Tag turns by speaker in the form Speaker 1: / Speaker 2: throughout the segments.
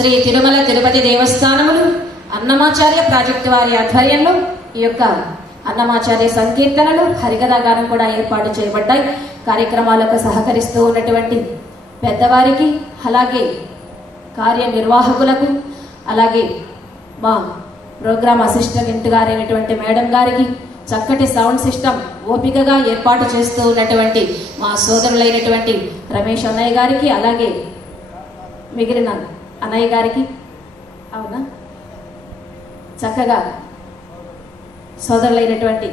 Speaker 1: శ్రీ తిరుమల తిరుపతి దేవస్థానములు అన్నమాచార్య ప్రాజెక్టు వారి ఆధ్వర్యంలో ఈ యొక్క అన్నమాచార్య సంకీర్తనలు హరికథా గానం కూడా ఏర్పాటు చేయబడ్డాయి. కార్యక్రమాలకు సహకరిస్తూ ఉన్నటువంటి పెద్దవారికి అలాగే కార్యనిర్వాహకులకు అలాగే మా ప్రోగ్రామ్ అసిస్టెంట్ గారైనటువంటి మేడం గారికి చక్కటి సౌండ్ సిస్టమ్ ఓపికగా ఏర్పాటు చేస్తూ ఉన్నటువంటి మా సోదరులైనటువంటి రమేష్ అన్నయ్య గారికి అలాగే మిగిలిన అన్నయ్య గారికి అవునా? చక్కగా సోదరులైనటువంటి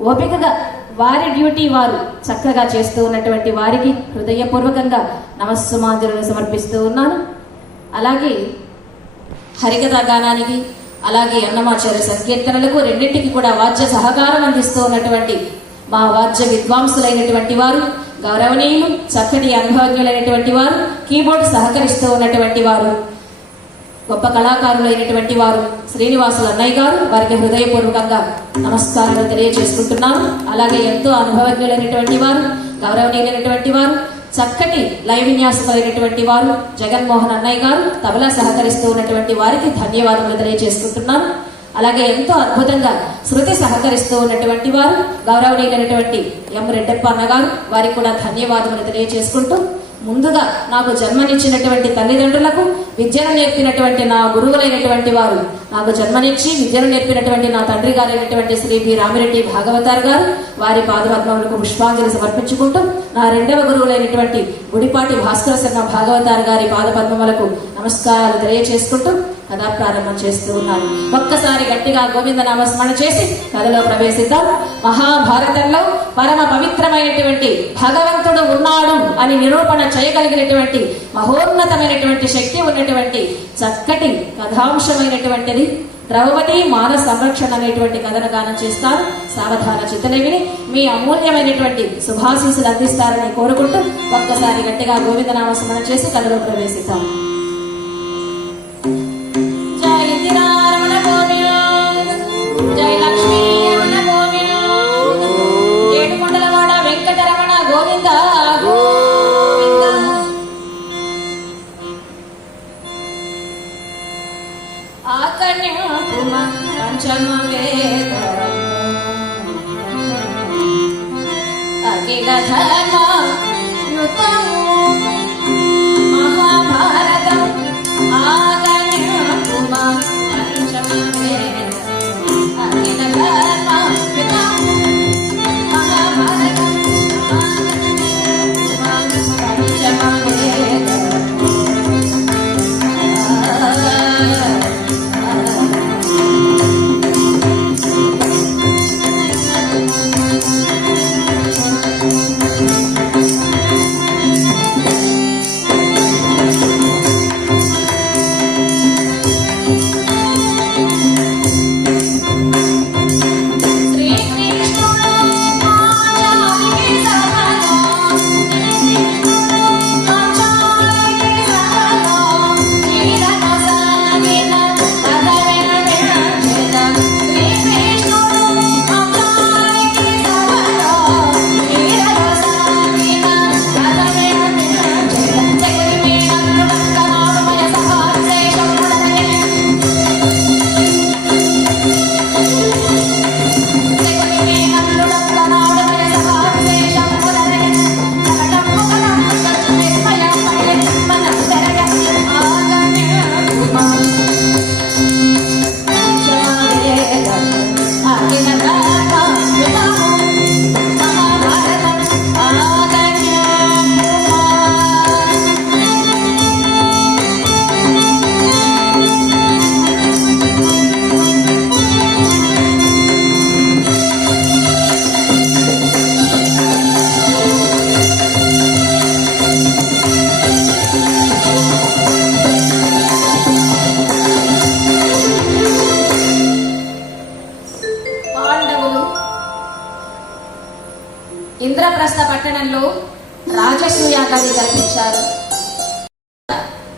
Speaker 1: ఓపికగా వారి డ్యూటీ వారు చక్కగా చేస్తూ ఉన్నటువంటి వారికి హృదయపూర్వకంగా నమస్సుమాంజలు సమర్పిస్తూ ఉన్నాను. అలాగే హరికథా గానానికి అలాగే అన్నమాచార్య సంకీర్తనలకు రెండింటికి కూడా వాద్య సహకారం అందిస్తూ ఉన్నటువంటి మా వాద్య విద్వాంసులైనటువంటి వారు గౌరవనీయులు చక్కటి అనుభవజ్ఞులైనటువంటి వారు కీబోర్డ్ సహకరిస్తూ ఉన్నటువంటి వారు గొప్ప కళాకారులైనటువంటి వారు శ్రీనివాసులు అన్నయ్య గారు వారికి హృదయపూర్వకంగా నమస్కారాలు తెలియజేసుకుంటున్నాను. అలాగే ఎంతో అనుభవజ్ఞులైనటువంటి వారు గౌరవనీయులైనటువంటి వారు చక్కటి లయ విన్యాసకులైనటువంటి వారు జగన్మోహన్ అన్నయ్య గారు తబలా సహకరిస్తూ ఉన్నటువంటి వారికి ధన్యవాదములు తెలియజేసుకుంటున్నాను. అలాగే ఎంతో అద్భుతంగా శృతి సహకరిస్తూ ఉన్నటువంటి వారు గౌరవనీయులైనటువంటి ఎం రెడ్డప్ప అన్న గారు వారికి కూడా ధన్యవాదములు తెలియజేసుకుంటూ ముందుగా నాకు జన్మనిచ్చినటువంటి తల్లిదండ్రులకు విద్యను నేర్పినటువంటి నా గురువులైనటువంటి వారు నాకు జన్మనిచ్చి విద్యను నేర్పినటువంటి నా తండ్రి గారైనటువంటి శ్రీ బి రామిరెడ్డి భాగవతార్ గారు వారి పాదపద్మములకు పుష్పాంజలి సమర్పించుకుంటూ నా రెండవ గురువులైనటువంటి గుడిపాటి భాస్కర శర్మ భాగవతార్ గారి పాదపద్మములకు నమస్కారాలు తెలియజేసుకుంటూ కథా ప్రారంభం చేస్తూ ఉన్నాను ఒక్కసారి గట్టిగా గోవింద నామస్మరణ చేసి కథలో ప్రవేశిద్దాం. మహాభారతంలో పరమ పవిత్రమైనటువంటి భగవంతుడు ఉన్నాడు అని నిరూపణ చేయగలిగినటువంటి మహోన్నతమైనటువంటి శక్తి ఉన్నటువంటి చక్కటి కథాంశమైనటువంటిది ద్రౌపది మాన సంరక్షణ అనేటువంటి కథను గానం చేస్తారు. సావధాన చిత్తలేవిని మీ అమూల్యమైనటువంటి శుభాశీసులు అందిస్తారని కోరుకుంటూ ఒక్కసారి గట్టిగా గోవిందనామస్మరణ చేసి కథలో ప్రవేశిద్దాం. రాజసూయాగాన్ని కల్పించారు.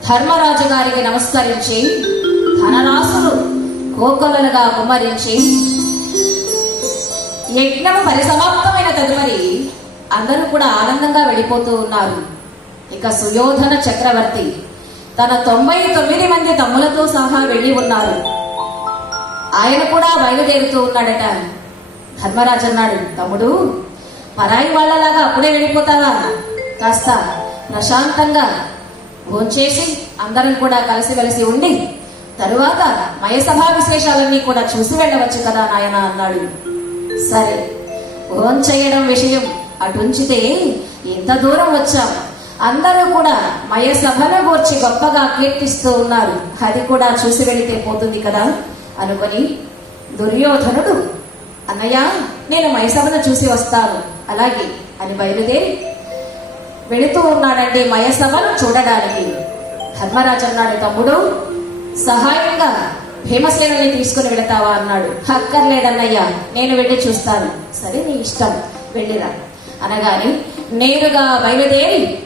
Speaker 1: ధర్మరాజు గారికి నమస్కరించి ధనరాశులు కోకొలలుగా కుమ్మరించి యజ్ఞము పరిసమాప్తమైన తదుపరి అందరూ కూడా ఆనందంగా వెళ్ళిపోతూ ఉన్నారు. ఇక సుయోధన చక్రవర్తి తన తొంభై తొమ్మిది మంది తమ్ములతో సహా వెళ్ళి ఉన్నారు. ఆయన కూడా బయలుదేరుతూ ఉన్నాడట. ధర్మరాజు అన్నాడు తమ్ముడు పరాయి వాళ్ళలాగా అప్పుడే వెళ్ళిపోతావా? కాస్త ప్రశాంతంగా భోంచేసి అందరం కూడా కలిసిమెలిసి ఉండి తరువాత మయసభా విశేషాలన్నీ కూడా చూసి వెళ్ళవచ్చు కదా నాయన అన్నాడు. సరే భోంచేయడం విషయం అటుంచితే ఇంత దూరం వచ్చాం. అందరూ కూడా మయసభను గూర్చి గొప్పగా కీర్తిస్తూ ఉన్నారు. అది కూడా చూసి వెళితే పోతుంది కదా అనుకొని దుర్యోధనుడు అన్నయ్య నేను మయసభను చూసి వస్తాను. అలాగే అని బయలుదేరి వెళుతూ ఉన్నాడండి మయసభను చూడడానికి. ధర్మరాజు అన్నాడు తమ్ముడు సహాయంగా భీమసేనని తీసుకుని వెళతావా అన్నాడు. అక్కర్లేదన్నయ్యా నేను వెళ్ళి చూస్తాను. సరే నీ ఇష్టం. వెళ్ళిరా. అనగాని నేరుగా బయలుదేరి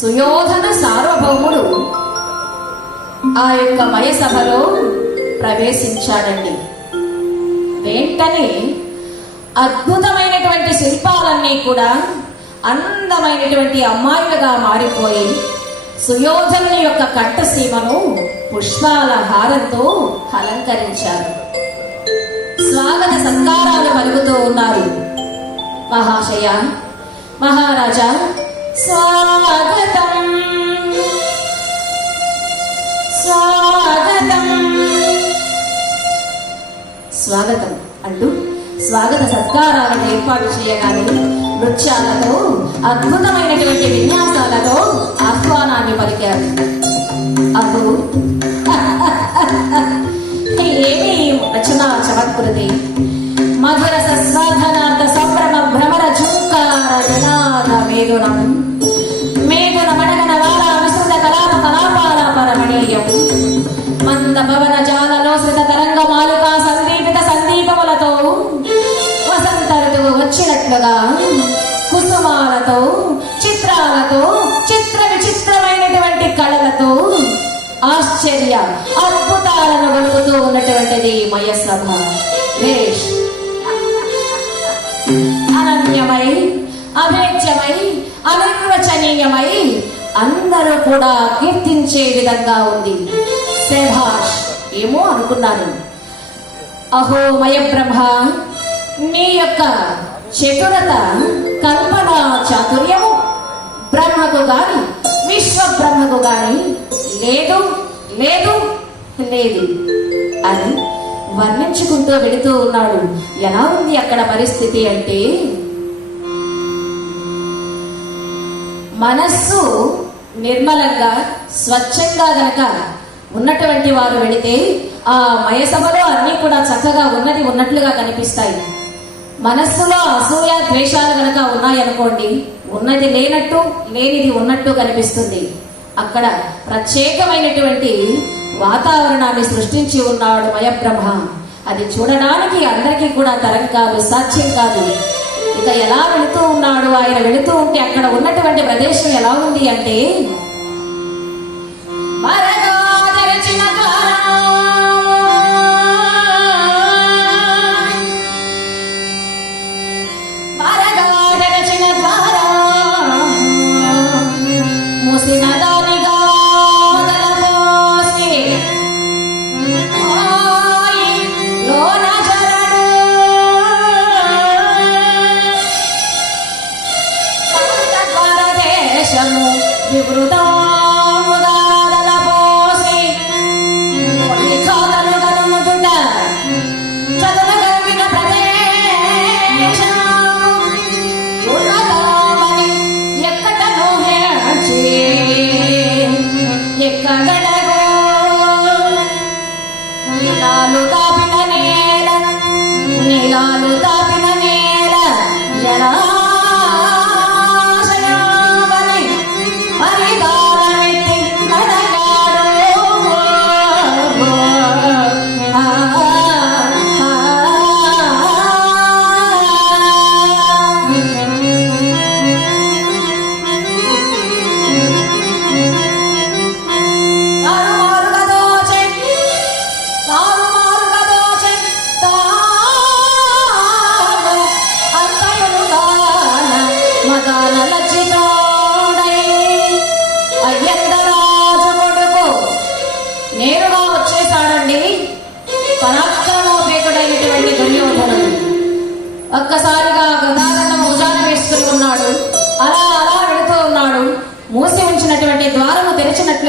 Speaker 1: సుయోధన సార్వభౌముడు ఆ యొక్క మయసభలో ప్రవేశించాడండి. వెంటనే అద్భుతమైనటువంటి శిల్పాలన్నీ కూడా అందమైనటువంటి అమ్మాయిలుగా మారిపోయి సుయోధనుని యొక్క కట్టసీమను పుష్పాల హారంతో అలంకరించారు. స్వాగత సత్కారాలు పలుకుతూ ఉన్నారు. మహాశయ మహారాజా స్వాగతం. స్వాగతం. స్వాగతం. అంటూ స్వాగత సత్కారాలను ఏర్పాటు చేయగానే నృత్యాలతో అద్భుతమైనటువంటి విన్యాసాలతో ఆహ్వానాన్ని పలికారు. అప్పుడు ఏమి రచన చమత్కృతి? మధుర సస్వాధనార్థ సంభ్రమ భ్రమర ఝుంకార నినాద మేధునం మేధున మడగన వార విస్తృత కలాప కళాపాల పరమణీయం. మంద భవన ఆశ్చర్య అద్భుతాలను వెలుగుతూ ఉన్నటువంటిది మయసభ అనన్యమై అభేద్యమై అనిర్వచనీయమై అందరూ కూడా కీర్తించే విధంగా ఉంది. శభాష్. ఏమో అనుకున్నాను. అహో మయ నీ యొక్క చతురత కల్పన చాతుర్యము బ్రహ్మకు గాని విశ్వ బ్రహ్మకు గాని లేదు. లేదు లేదు అని వర్ణించుకుంటూ వెళుతూ ఉన్నాడు. ఎలా ఉంది అక్కడ పరిస్థితి అంటే మనస్సు నిర్మలంగా స్వచ్ఛంగా గనక ఉన్నటువంటి వారు వెళితే ఆ మయసభలో అన్నీ కూడా చక్కగా ఉన్నది ఉన్నట్లుగా కనిపిస్తాయి. మనస్సులో అసూయ ద్వేషాలు గనక ఉన్నాయనుకోండి ఉన్నది లేనట్టు లేనిది ఉన్నట్టు కనిపిస్తుంది. అక్కడ ప్రత్యేకమైనటువంటి వాతావరణాన్ని సృష్టించి ఉన్నాడు మయబ్రహ్మ. అది చూడడానికి అందరికీ కూడా తరం కాదు సాధ్యం కాదు. ఇక ఎలా వెళుతూ ఉన్నాడు ఆయన వెళుతూ ఉంటే అక్కడ ఉన్నటువంటి ప్రదేశం ఎలా ఉంది అంటే మరగా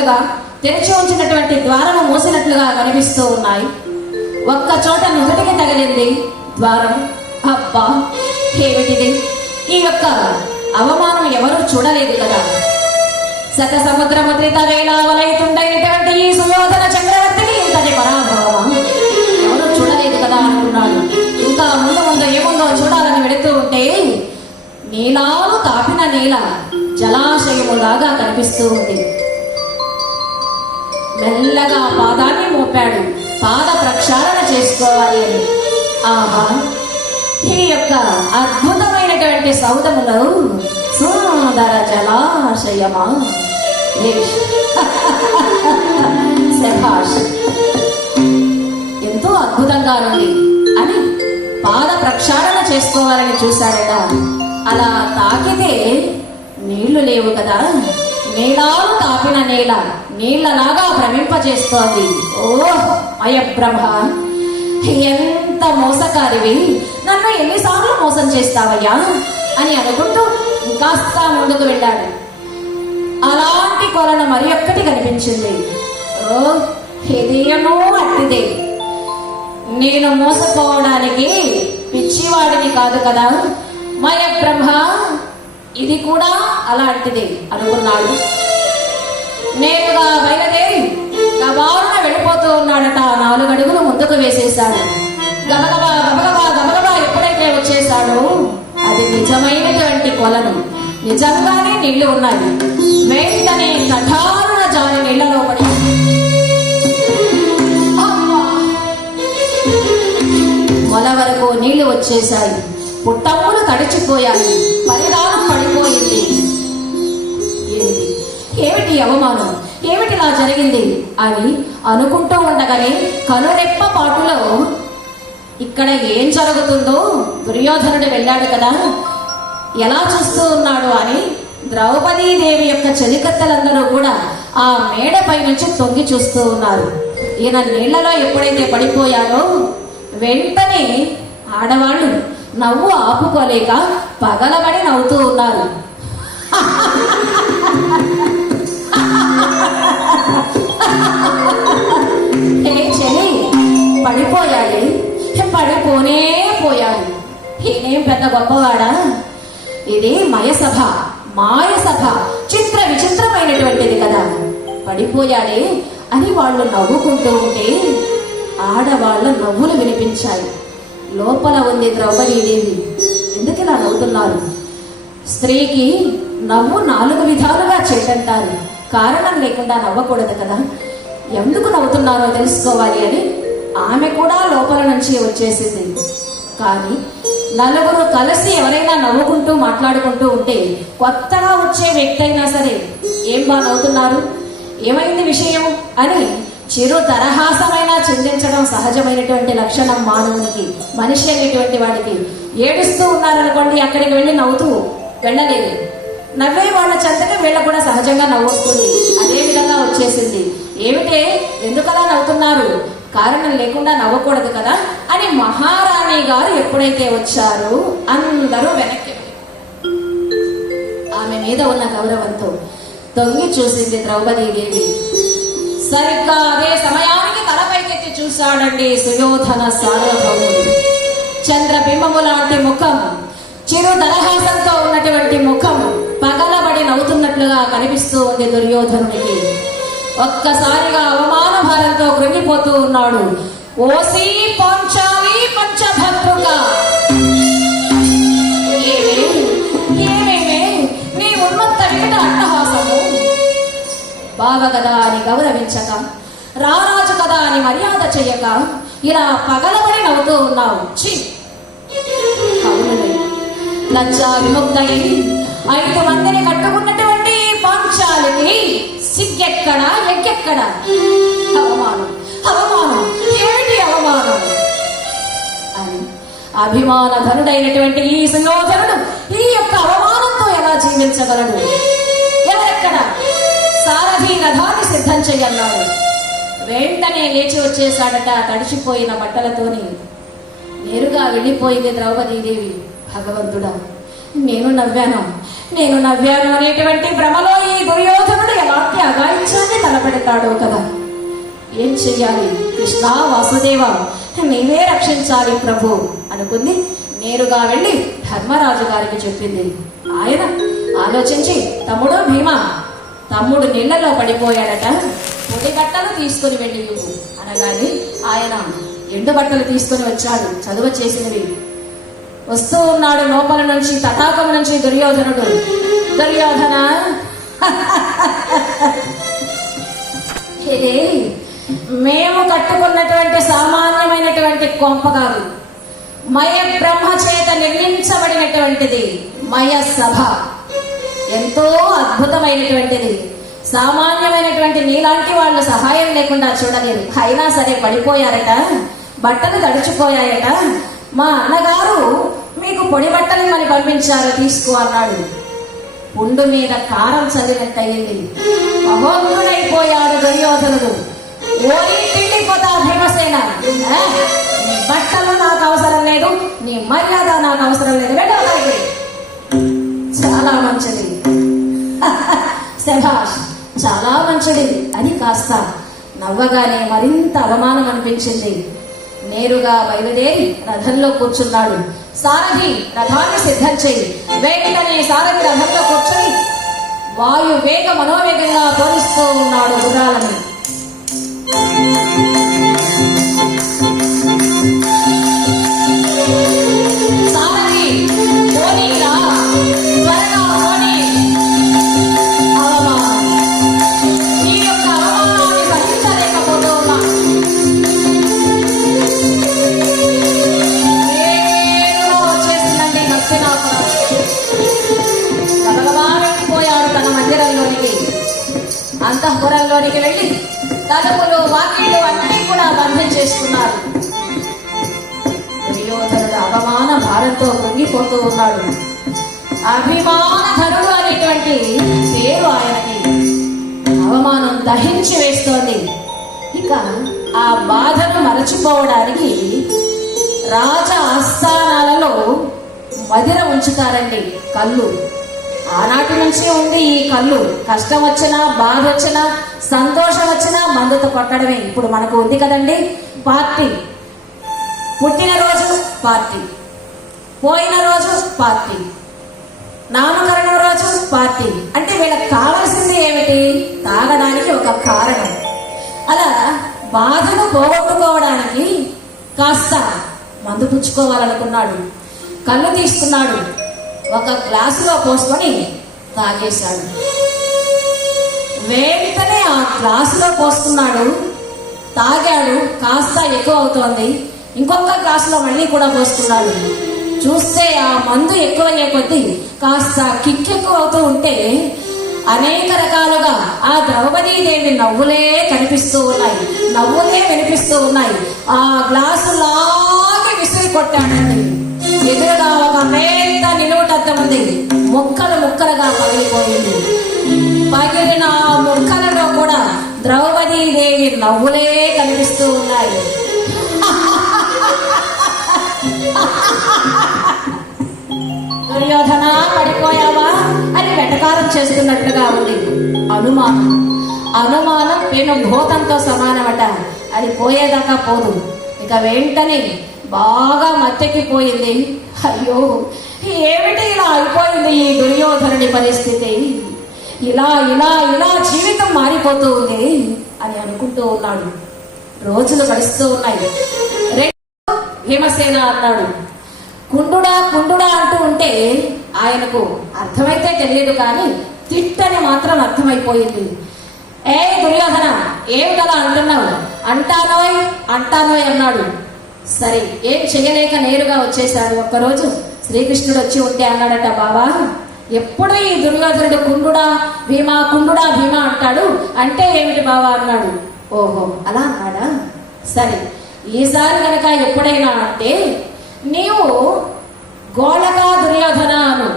Speaker 1: తెరిచినట్లుగా తెరిచి ఉంచినటువంటి ద్వారము మూసినట్లుగా కనిపిస్తూ ఉన్నాయి. ఒక్క చోట నుదుటికి తగిలింది ద్వారం. అబ్బా ఏమిటిది? ఈ యొక్క అవమానం ఎవరూ చూడలేదు కదా. శత సముద్ర ముద్రిత వేలావలైతుండైనటువంటి ఈ సుయోధన చక్రవర్తిని ఇంతటి పరాభవమా? ఎవరు చూడలేదు కదా అనుకున్నాడు ఇంకా ముందు ముందు ఏముందో చూడాలని వెళుతూ ఉంటే నీలాలు తాపిన నేల జలాశయములాగా కనిపిస్తూ ఉంది. మెల్లగా పాదాన్ని మోపాడు. పాద ప్రక్షాళన చేసుకోవాలి అని. ఆహా! ఈ యొక్క అద్భుతమైనటువంటి సౌదములో సుందర జలాశయమా? శభాష్! ఎంతో అద్భుతంగా ఉంది. అని పాద ప్రక్షాళన చేసుకోవాలని చూశాడట అలా తాకితే నీళ్ళు లేవు కదా. నీలాలు తాపిన నేల నీళ్ళలాగా భ్రమింపజేస్తోంది. ఓ అయబ్రహ్మ ఎంత మోసకారివి. నన్ను ఎన్నిసార్లు మోసం చేస్తావయ్యా అని అనుకుంటూ ఇంకాస్త ముందుకు వెళ్ళాడు. అలాంటి కొలను మరి ఒక్కటి కనిపించింది. ఓ హృదయమో అట్టిదే. నేను మోసపోవడానికి పిచ్చివాడిని కాదు కదా మయ బ్రహ్మ ఇది కూడా అలాంటిదే అనుకున్నాడు. నేరుగా బయలుదేరి గబారున వెళ్ళిపోతూ ఉన్నాడట. ఆ నాలుగు అడుగులు ముందుకు వేసేశాడు. గబగబా గబగబా గబగబా ఎప్పుడైతే వచ్చేసాడో అది నిజమైనటువంటి కొలను. నిజంగానే నీళ్ళు ఉన్నాయి. వెంటనే కఠారుణ జారి నీళ్ళలో పడి అమ్మా! మొల వరకు నీళ్ళు వచ్చేశాయి. పుట్టమ్ములు తడిచిపోయాయి పరిధానం పడిపోయింది. ఏమిటి అవమానం? ఏమిటి ఇలా జరిగింది? అని అనుకుంటూ ఉండగానే కనురెప్ప పాటులో ఇక్కడ ఏం జరుగుతుందో దుర్యోధనుడు వెళ్ళాడు కదా ఎలా చూస్తూ ఉన్నాడు అని ద్రౌపదీదేవి యొక్క చెలికత్తెలందరూ కూడా ఆ మేడపై నుంచి తొంగి చూస్తూ ఉన్నారు. ఈయన నీళ్ళలో ఎప్పుడైతే పడిపోయారో వెంటనే ఆడవాళ్ళు నవ్వు ఆపుకోలేక పగలబడి నవ్వుతూ ఉన్నారు. ఏ చెలి పడిపోనే పోయాలి ఏం పెద్ద గొప్పవాడా? ఇది మయసభ మాయసభ చిత్ర విచిత్రమైనటువంటిది కదా. పడిపోయాడే అని వాళ్ళు నవ్వుకుంటూ ఉంటే ఆడవాళ్ళ నవ్వులు వినిపించాయి. లోపల ఉంది ద్రౌపదీదేవి ఎందుకు ఇలా నవ్వుతున్నారు? స్త్రీకి నవ్వు నాలుగు విధాలుగా చేటంటారు కారణం లేకుండా నవ్వకూడదు కదా. ఎందుకు నవ్వుతున్నారో తెలుసుకోవాలి అని ఆమె కూడా లోపల నుంచి వచ్చేసింది. కానీ నలుగురు కలిసి ఎవరైనా నవ్వుకుంటూ మాట్లాడుకుంటూ ఉంటే కొత్తగా వచ్చే వ్యక్తి అయినా సరే ఏం బాగా నవ్వుతున్నారు? ఏమైంది విషయం? అని చిరు తరహాసమైనా చిందించడం సహజమైనటువంటి లక్షణం మానవునికి మనిషి అనేటువంటి వాడికి. ఏడుస్తూ ఉన్నారనుకోండి అక్కడికి వెళ్ళి నవ్వుతూ వెళ్ళలేదు నవ్వే వాళ్ళ చెంతగా వీళ్ళ కూడా సహజంగా నవ్వొస్తుంది. అదే విధంగా వచ్చేసింది. ఏమిటే? ఎందుకలా నవ్వుతున్నారు? కారణం లేకుండా నవ్వకూడదు కదా అని మహారాణి గారు ఎప్పుడైతే వచ్చారో అందరూ వెనక్కి ఆమె మీద ఉన్న గౌరవంతో తొంగి చూసింది ద్రౌపదీదేవి. సరిగ్గా అదే సమయానికి తలపైకెత్తి చూశాడండి సుయోధన సార్వభౌముడు. చంద్రబింబము లాంటి ముఖం చిరు దరహాసంతో ఉన్నటువంటి ముఖం పగలబడి నవ్వుతున్నట్లుగా కనిపిస్తూ ఉంది దుర్యోధనుడికి. ఒక్కసారిగా అవమాన భారంతో కృంగిపోతూ ఉన్నాడు. ఓసి పంచాలి పంచభద్రుగా బావ కదా అని గౌరవించక రారాజు కదా అని మర్యాద చెయ్యక ఇలా పగలబడి నవ్వుతూ ఉన్నావు. ఛీ! లజ్జా విముక్తయి ఐదు మందిని కట్టుకున్నటువంటి పాంచాలికి సిగ్గెక్కడ ఎగ్గెక్కడ? అవమానం అవమానం ఏంటి అవమానం? అని అభిమాన ధనుడైనటువంటి ఈ సుయోధనుడు ఈ యొక్క అవమానంతో ఎలా జీవించగలడు? ఎవరెక్కడ? సిద్ధం చేయన్నాడు వెంటనే లేచి వచ్చేసాడట తడిచిపోయిన బట్టలతోని. నేరుగా వెళ్ళిపోయింది ద్రౌపదీదేవి. భగవంతుడా నేను నవ్వాను. నేను నవ్వాను అనేటువంటి భ్రమలో ఈ దుర్యోధనుడు ఎలాంటి అగాయించాన్ని తలపెడతాడో కదా. ఏం చెయ్యాలి? కృష్ణ వాసుదేవ నీవే రక్షించాలి ప్రభు అనుకుంది. నేరుగా వెళ్ళి ధర్మరాజు గారికి చెప్పింది. ఆయన ఆలోచించి తమ్ముడు భీమా తమ్ముడు నీళ్ళలో పడిపోయాడట. పొడి బట్టలు తీసుకుని వెళ్ళి. అనగానే అనగాని ఆయన ఎండు బట్టలు తీసుకుని వచ్చాడు. చదువు చేసినవి. వస్తూ ఉన్నాడు లోపల నుంచి తటాకం నుంచి దుర్యోధనుడు. దుర్యోధన? ఇది మేము కట్టుకున్నటువంటి సామాన్యమైనటువంటి కొంప కాదు. మయ బ్రహ్మ చేత నిర్మించబడినటువంటిది మయ సభ. ఎంతో అద్భుతమైనటువంటిది. సామాన్యమైనటువంటి నీలాంటి వాళ్ళు సహాయం లేకుండా చూడలేదు అయినా సరే పడిపోయారట. బట్టలు తడిచిపోయాయట మా అన్నగారు మీకు పొడి బట్టలు మరి పంపించారు తీసుకో అన్నాడు. పుండు మీద కారం చదివినట్టయింది మహోగ్రుడైపోయాడు దుర్యోధనుడు. ఓరి తిండిపోతా భీమసేన. బట్టలు నాకు అవసరం లేదు. నీ మర్యాద నాకు అవసరం లేదు. వెళ్ళవడానికి చాలా మంచిది. శభాష్ చాలా మంచిది అని కాస్త నవ్వగానే మరింత అవమానం అనిపించింది. నేరుగా బయలుదేరి రథంలో కూర్చున్నాడు. సారథి రథాన్ని సిద్ధం చేయి వెంటనే సారథి రథంలో కూర్చొని వాయు వేగ మనోవేగంగా పోలిస్తూ ఉన్నాడు గుర్రాలను అంతఃపురంలోనికి వెళ్ళి తలుపులు వాకిళ్ళు అన్నీ కూడా బంధం చేసుకున్నారు. దుర్యోధనుడు అవమాన భారంతో పొంగిపోతూ ఉన్నాడు. అభిమాన ధరుడు అనేటువంటి పేరు ఆయనకి అవమానం దహించి వేస్తోంది. ఇక ఆ బాధను మరచిపోవడానికి రాజ ఆస్థానాలలో మదిర ఉంచుతారండి కళ్ళు. ఆనాటి నుంచి ఉంది ఈ కళ్ళు. కష్టం వచ్చినా బాధ వచ్చినా సంతోషం వచ్చినా మందుతో కొట్టడమే ఇప్పుడు మనకు ఉంది కదండి పార్టీ. పుట్టినరోజు పార్టీ. పోయిన రోజు పార్టీ. నామకరణం రోజు పార్టీ. అంటే వీళ్ళకి కావాల్సింది ఏమిటి? తాగడానికి ఒక కారణం. అలా బాధను పోగొట్టుకోవడానికి కాస్త మందు పుచ్చుకోవాలనుకున్నాడు. కళ్ళు తీసుకున్నాడు ఒక గ్లాసులో పోసుకొని తాగేశాడు. వెంటనే ఆ గ్లాసులో పోసుకున్నాడు. తాగాడు కాస్త ఎక్కువ అవుతోంది. ఇంకొక గ్లాసులో మళ్ళీ కూడా పోసుకున్నాడు. చూస్తే ఆ మందు ఎక్కువయ్యే కొద్దీ కాస్త కిక్ ఎక్కువ అవుతూ ఉంటే అనేక రకాలుగా ఆ ద్రౌపదీదేవి నవ్వులే కనిపిస్తూ ఉన్నాయి. నవ్వులే వినిపిస్తూ ఉన్నాయి. ఆ గ్లాసు లాగి విసిరి కొట్టాడండి ఎదురుగా ఒక మేత నిలువుటద్దం ఉంది. ముక్కలు ముక్కలుగా పగిలిపోయింది. పగిలిన ఆ ముక్కలలో కూడా ద్రౌపదీదేవి నవ్వులే కనిపిస్తూ ఉన్నాయి. దుర్యోధన పడిపోయావా? అని వెటకారం చేస్తున్నట్లుగా ఉంది. అనుమానం. అనుమానం నేను భూతంతో సమానమట. అది పోయేదాకా పోదు. ఇక వెంటనే బాగా మత్తెక్కిపోయింది. అయ్యో ఏమిటి ఇలా అయిపోయింది ఈ దుర్యోధనుడి పరిస్థితి? ఇలా ఇలా ఇలా జీవితం మారిపోతూ ఉంది అని అనుకుంటూ ఉన్నాడు. రోజులు గడుస్తూ ఉన్నాయి. రెండు భీమసేన అన్నాడు. కుండుడా కుండుడా అంటూ ఉంటే ఆయనకు అర్థమైతే తెలియదు కానీ తిట్టని మాత్రం అర్థమైపోయింది. ఏ దుర్యోధన ఏమిటలా అంటున్నావు? అంటానోయ్ అంటానోయ్ అన్నాడు. సరే ఏం చేయలేక నేరుగా వచ్చేసాడు ఒక్కరోజు శ్రీకృష్ణుడు వచ్చి ఉంటే అన్నాడట బాబా ఎప్పుడు ఈ దుర్యోధనుడు కుండుడా భీమా కుండుడా భీమా అంటాడు? అంటే ఏమిటి బావా? అన్నాడు. ఓహో అలా అన్నాడా? సరే ఈసారి కనుక ఎప్పుడైనా అంటే నీవు గోళగా దుర్యోధన అను.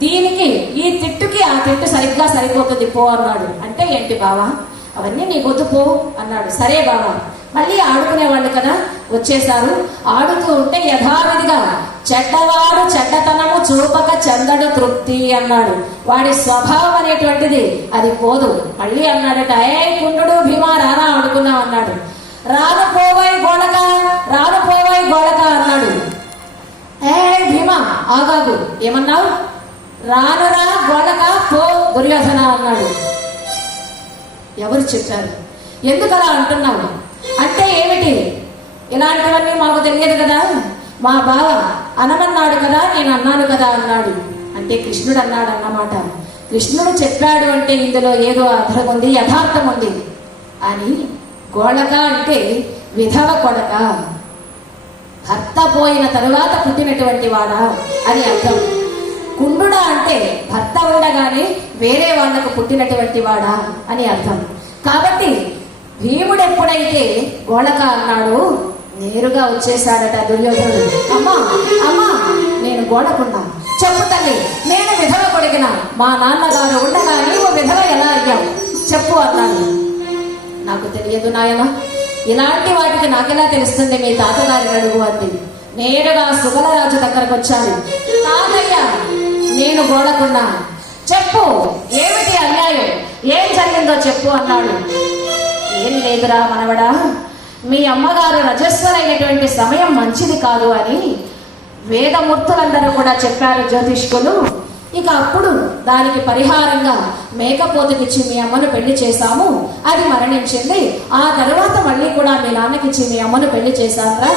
Speaker 1: దీనికి ఈ తిట్టుకి ఆ తిట్టు సరిగ్గా సరిపోతుంది పో అన్నాడు. అంటే ఏంటి బావా? అవన్నీ నీ వద్దు పో అన్నాడు. సరే బావా మళ్ళీ ఆడుకునేవాళ్ళు కదా వచ్చేసారు ఆడుతూ ఉంటే యథావిధిగా చెడ్డవాడు చెడ్డతనము చూపక చందడు తృప్తి అన్నాడు. వాడి స్వభావం అనేటువంటిది అది పోదు. మళ్ళీ అన్నాడట ఏ కుండు భీమా రానా ఆడుకున్నాం అన్నాడు. రాను పోవాయి గోడక రాను పోవాయి గోడక అన్నాడు. ఏ భీమా ఆగాగు ఏమన్నావు? రానురా గోడక పో దుర్యోధన అన్నాడు. ఎవరు చెప్పారు? ఎందుకలా అంటున్నావు? అంటే ఏమిటి? ఇలాంటివన్నీ మాకు తెలియదు కదా. మా బావ అనమన్నాడు కదా నేను అన్నాను కదా అన్నాడు. అంటే కృష్ణుడు అన్నాడు అన్నమాట. కృష్ణుడు చెప్పాడు అంటే ఇందులో ఏదో అర్థం ఉంది యథార్థం ఉంది. అని గోళక అంటే విధవ కొడక. భర్త పోయిన తరువాత పుట్టినటువంటి వాడా అని అర్థం. కుండుడా అంటే భర్త ఉండగానే వేరే వాళ్ళకు పుట్టినటువంటి వాడా అని అర్థం. కాబట్టి భీముడు ఎప్పుడైతే గోళక అన్నాడు నేరుగా వచ్చేసాడట దుర్యోధనుడు. అమ్మా అమ్మా నేను గోడకున్నా చెప్పు తల్లి నేను విధవ కొడిగిన మా నాన్నగారు ఉండగా నీవు విధవ ఎలా అయ్యావు? చెప్పు అన్నాను నాకు తెలియదు నాయన. ఇలాంటి వాటికి నాకెలా తెలుస్తుంది మీ తాతగారి అడుగు అంది నేరుగా సుగలరాజు దగ్గరకు వచ్చాను తాతయ్య నేను గోడకున్నా చెప్పు ఏమిటి అన్యాయం? ఏం జరిగిందో చెప్పు అన్నాడు. ఏం లేదురా మనవడా? మీ అమ్మగారు రజస్వరైనటువంటి సమయం మంచిది కాదు అని వేదమూర్తులందరూ కూడా చెప్పారు జ్యోతిష్కులు. ఇక అప్పుడు దానికి పరిహారంగా మేకపోతుకిచ్చి మీ అమ్మను పెళ్ళి చేశాము. అది మరణించింది. ఆ తర్వాత మళ్ళీ కూడా మీ నాన్నకిచ్చి మీ అమ్మను పెళ్ళి చేశాంరా?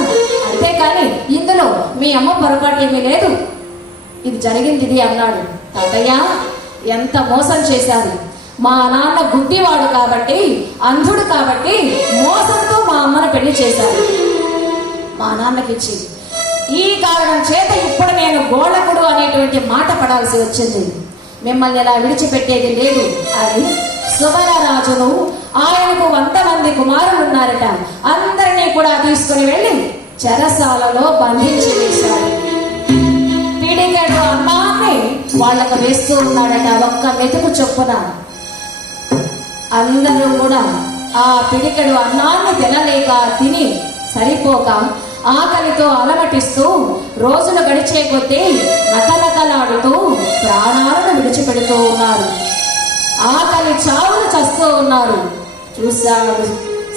Speaker 1: అంతేకాని ఇందులో మీ అమ్మ పొరపాటు ఏమీ లేదు. ఇది జరిగింది ఇది అన్నాడు. తాతయ్య ఎంత మోసం చేశారు. మా నాన్న గుడ్డివాడు కాబట్టి అంధుడు కాబట్టి మోసంతో మా అమ్మను పెళ్ళి చేశారు మా నాన్నకిచ్చి ఈ కారణం చేత ఇప్పుడు నేను గోళకుడు అనేటువంటి మాట పడాల్సి వచ్చింది. మిమ్మల్ని ఇలా విడిచిపెట్టేది లేదు. అని సుబలరాజును ఆయనకు వంద మంది కుమారులు ఉన్నారట. అందరినీ కూడా తీసుకుని వెళ్ళి చెరసాలలో బంధించి వేశాడు. పిడిగడు అన్నాన్ని వాళ్ళకు వేస్తూ ఉన్నాడట ఒక్క మెతుకు చొప్పున. అందరూ కూడా ఆ పిడికెడు అన్నాన్ని తినలేక తిని సరిపోక ఆకలితో అలమటిస్తూ రోజులు గడిచే కొద్దీ నకలకలాడుతూ ప్రాణాలను విడిచిపెడుతూ ఉన్నారు. ఆకలి చావులు చస్తూ ఉన్నారు. చూశాడు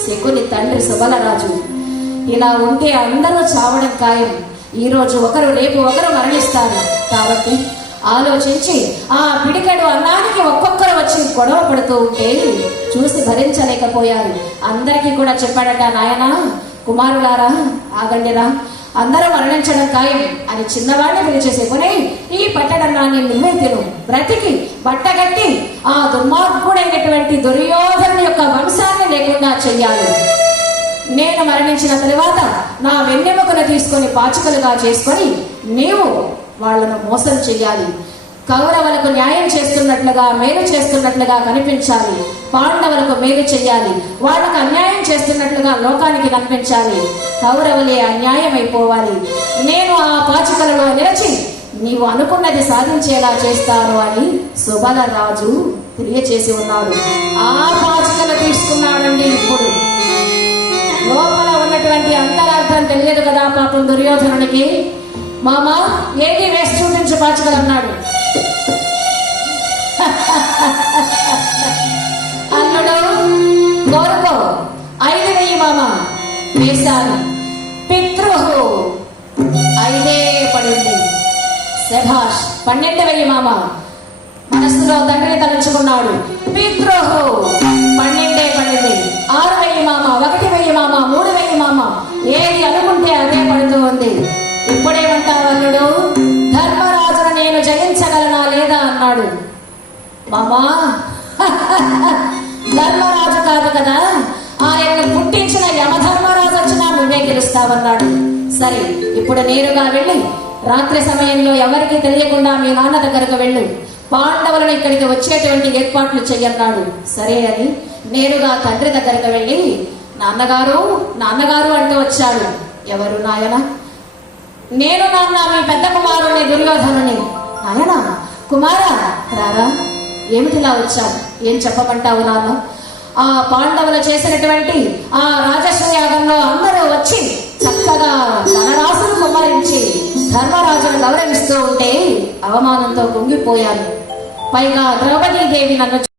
Speaker 1: శకుని తండ్రి సుబలరాజు. ఇలా ఉంటే అందరూ చావడం ఖాయం. ఈరోజు ఒకరు రేపు ఒకరు మరణిస్తారు. కాబట్టి ఆలోచించి ఆ పిడికెడు అన్నానికి ఒక్కొక్కరు వచ్చి గొడవ పడుతూ ఉంటే చూసి భరించలేకపోయారు. అందరికీ కూడా చెప్పాడట నాయన కుమారులారా ఆగండిరా అందరూ మరణించడం ఖాయం. అని చిన్నవాడిని పిలిచేసేకొని ఈ పట్టడన్నాన్ని నువ్వే తిను బ్రతికి బట్టగట్టి ఆ దుర్మార్గుడైనటువంటి దుర్యోధను యొక్క వంశాన్ని లేకుండా చెయ్యాలి. నేను మరణించిన తరువాత నా వెన్నెముకను తీసుకొని పాచికలుగా చేసుకొని నీవు వాళ్ళను మోసం చేయాలి కౌరవులకు న్యాయం చేస్తున్నట్లుగా మేలు చేస్తున్నట్లుగా కనిపించాలి. పాండవులకు మేలు చెయ్యాలి. వాళ్ళకు అన్యాయం చేస్తున్నట్లుగా లోకానికి కనిపించాలి. కౌరవులే అన్యాయం అయిపోవాలి నేను ఆ పాచికలలో నిలిచి నీవు అనుకున్నది సాధించేలా చేస్తాను అని సుబల రాజు తెలియచేసి ఉన్నాడు. ఆ పాచికలు తీసుకున్నాడండి ఇప్పుడు. లోపల ఉన్నటువంటి అంతరార్థం తెలియదు కదా పాపం దుర్యోధనునికి. మామ ఏంటి వేసి చూపించు పాచికలు అన్నాడు. అల్లుడు కోరుకో ఐదు వెయ్యి మామ వేశాను పితృహు ఐదే పడింది. శభాష్ పన్నెండు వెయ్యి మామ మనస్సులో తండ్రిని తలుచుకున్నాడు. పితృహు పన్నెండే పడింది. ఆరు వెయ్యి మామ ఒకటి వెయ్యి మామ మూడు వెయ్యి మామ ఏది అనుకుంటే అదే పడుతూ ఉంది. ఇప్పుడేమంటావు అల్లుడు? ధర్మరాజును నేను జయించగలనా లేదా అన్నాడు. మామా? ధర్మరాజు కాదు కదా. ఆయన్ని పుట్టించిన యమధర్మరాజు వచ్చినా నువ్వే గెలుస్తావన్నాడు. సరే ఇప్పుడు నేరుగా వెళ్ళి రాత్రి సమయంలో ఎవరికి తెలియకుండా మీ నాన్న దగ్గరకు వెళ్ళు. పాండవులను ఇక్కడికి వచ్చేటువంటి ఏర్పాట్లు చెయ్యన్నాడు. సరే అని నేరుగా తండ్రి దగ్గరకు వెళ్ళి నాన్నగారు నాన్నగారు అంటూ వచ్చాడు. ఎవరు నాయన? నేను నాన్న మీ పెద్ద కుమారుని దుర్యోధనుని నాయనా కుమార రారా ఏమిటిలా వచ్చావు? ఏం చెప్పమంటావు నాన్న? ఆ పాండవులు చేసినటువంటి ఆ రాజసూయాగంలో అందరూ వచ్చి చక్కగా ధనరాశులు కుమ్మరించి ధర్మరాజును గౌరవిస్తూ ఉంటే అవమానంతో కుంగిపోయారు. పైగా ద్రౌపదీదేవి నన్ను